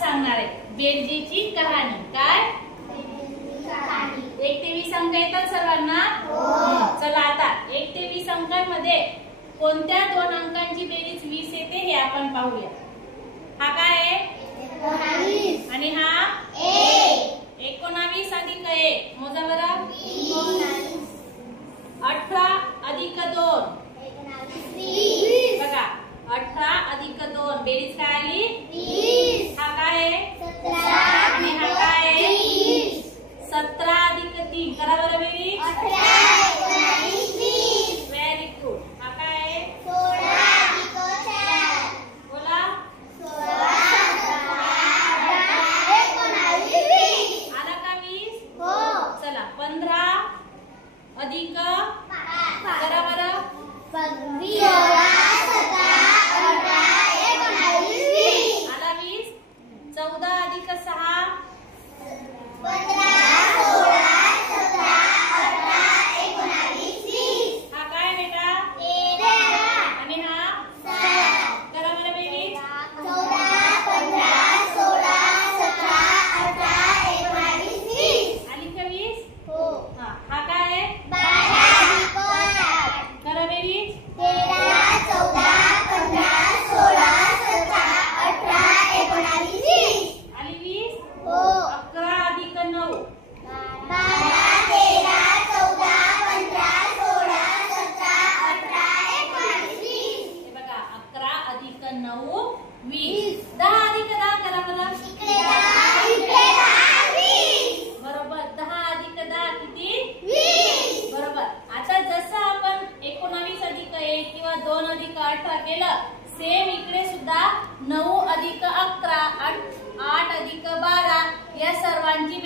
सांगणार आहे बेलजीची कहाणी। काय 1 ते 20 अंक येतात सर्वांना? चला आता 1 ते 20 अंकांमध्ये कोणत्या दोन अंकांची बेरीज 20 येते हे आपण पाहूया। हा काय आहे? 19 आणि हा 19 अधिक 1 मोजा बरं। 18 अधिक 2 बघा 18 अधिक 2 बेरीज काय आली? 20। हा काय आहे? 17 आणि हा काय आहे? 17 अधिक 3 करा बरं बेरीज। 18 19 20 व्हेरी गुड। हा काय आहे? 16 अधिक 4 बोला 16 17 19 20 आला का 20? हो। चला 15 अधिक 5 करा बरं। 15 17 18 19 20 आला 20। 14 अधिक 6 15 16 17 18 19 20 हा काय बेटा? 13 आणि हा 7 करा बरं बेरीज। 14 15 16 17 18 19 20 आली का 20? हो। हा काय आहे? 12 अधिक 8 करा बेरीज। 13 14 15 16 17 18 19 20 आली 20? हो। 11 अधिक 9 12 13 14 15 16 17 18 19 20 हे बघा 11 अधिक 9 20 10 अधिक 10 करा बरं। इकडे 10 इकडे 10 20 बरोबर। 10 अधिक 10 किती? 20 बरोबर। आता जसं आपण 19 अधिक 1 किंवा 2 अधिक 18 केलं सेम इकडे सुद्धा 9 अधिक 11 8 अधिक 12 या सर्वांची